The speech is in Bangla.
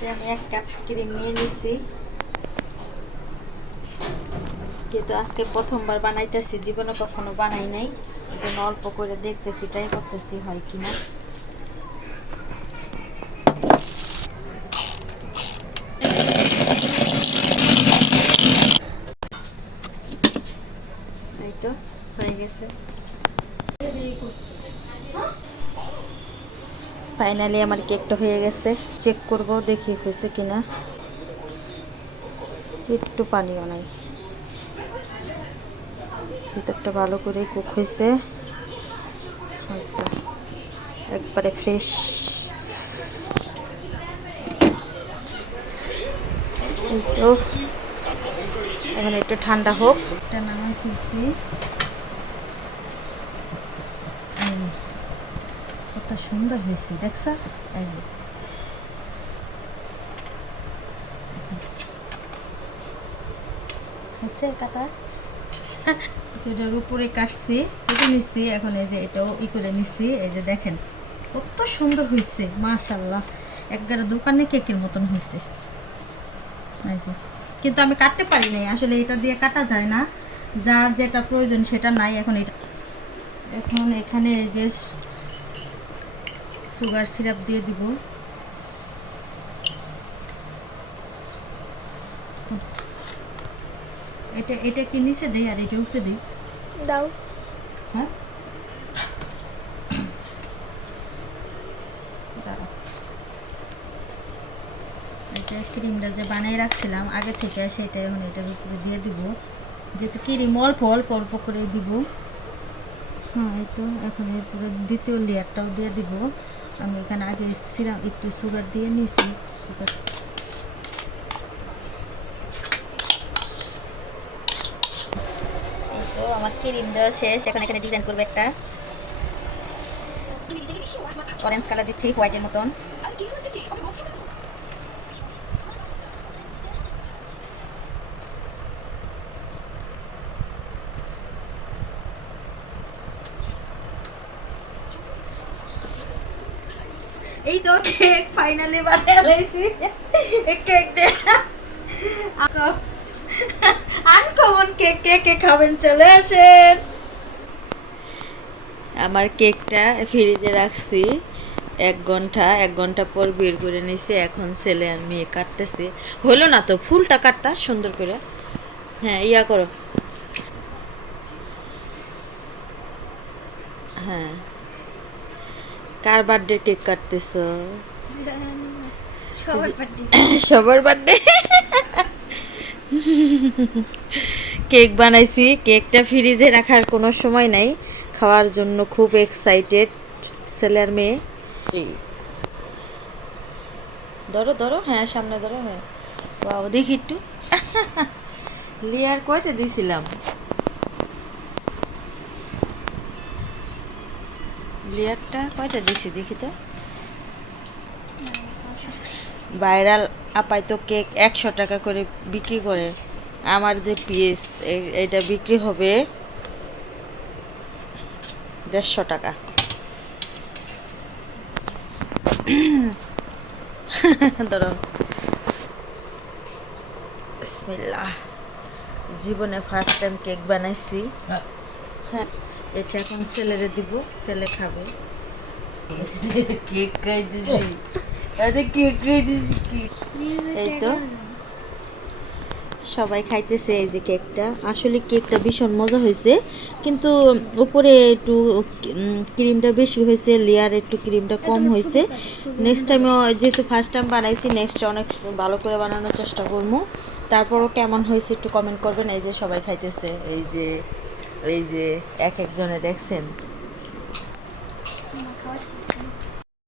যে আমি এক কাপ ক্রিম নিয়ে নিছি। যেহেতু আজকে প্রথমবার বানাইতেছি, জীবনে কখনো বানাই নাই। জন্য অল্প করে দেখতেছি ট্রাই করতেছি হয় কিনা। এই তো, হয়ে গেছে। ফাইনালি আমার কেকটা হয়ে গেছে। চেক করব, দেখি হয়েছে কিনা। একটু পানিও নাই। ভিতরটা ভালো করে কুক হয়েছে। একবারে ফ্রেশ এই তো, এখন একটু ঠান্ডা হোক। এটা নামাই ফেলছি এই, কত সুন্দর হয়েছে, দেখছ? এই। হচ্ছে কাটা। এটার উপরে কাটছি কেটে নিচ্ছি এখন এই যে এটাও ই করে নিচ্ছি এই যে দেখেন, কত সুন্দর হয়েছে মাশাল্লাহ একবারে দোকানে কেকের মতন হয়েছে। কিন্তু আমি কাটতে পারি নাই, আসলে এটা দিয়ে কাটা যায় না। যার যেটা প্রয়োজন সেটা নাই, এখন এটা। এখন এখানে এই যে সুগার সিরাপ দিয়ে দিব। এটা এটা কি নিচে দেই আর এটা উপরে দিই? দাও। হ্যাঁ? যে ক্রিমটা যে বানিয়ে রাখছিলাম আগে থেকে সেটা এখন এটার উপরে দিয়ে দিব। যেহেতু ক্রিম অল্প অল্প অল্প করে দিব। হ্যাঁ এই তো এখন এরপরে দ্বিতীয় লেয়ারটাও দিয়ে দিব। আমি এখানে আগে এসেছিলাম, একটু সুগার দিয়ে নিয়েছি সুগার তো আমার ক্রিম দেওয়া শেষ, এখন এখানে ডিজাইন করবে একটা। অরেঞ্জ কালার দিচ্ছি হোয়াইটের মতন। এই তো কেক ফাইনালি বানিয়ে লাইছি কেক দে আনকমন কেক কে কে খাবেন? চলে আসেন। আমার কেকটা ফ্রিজে রাখছি। এক ঘণ্টা এক ঘণ্টা পর বের করে নিছি। এখন ছেলে আর মেয়ে কাটতেছে। হলো না তো, ফুলটা কাটতা, সুন্দর করে। হ্যাঁ ইয়া করো। হ্যাঁ। কার বার্থডে কেক কাটতেছ? সবার সবার বার্থডে কেক বানাইছি কেকটা ফ্রিজে রাখার কোনো সময় নাই। খাওয়ার জন্য খুব এক্সাইটেড ছেলের মেয়ে। ধরো ধরো হ্যাঁ সামনে ধরো হ্যাঁ। বাবা দেখি একটু। লেয়ার কয়টা দিয়েছিলাম লেয়ারটা কয়টা দিছি দেখি তো? ভাইরাল আপাই তো কেক একশো টাকা করে বিক্রি করে। আমার যে পিস এটা বিক্রি হবে দেড়শো টাকা। ধরো। বিসমিল্লাহ। জীবনে ফার্স্ট টাইম কেক বানাইছি। হ্যাঁ। এটা এখন ছেলেরে দিব, ছেলে খাবে। কেক খাই দিছি আরে কেক খাই দিছি এই তো। সবাই খাইতেছে এই যে কেকটা। আসলে কেকটা ভীষণ মজা হয়েছে। কিন্তু উপরে একটু ক্রিমটা বেশি হয়েছে, লেয়ার একটু ক্রিমটা কম হয়েছে। নেক্সট টাইমও যেহেতু ফার্স্ট টাইম বানাইছি নেক্সট অনেক ভালো করে বানানোর চেষ্টা করব। তারপরও কেমন হয়েছে একটু কমেন্ট করবেন। এই যে সবাই খাইতেছে, এই যে এই যে এক একজনে দেখছেন।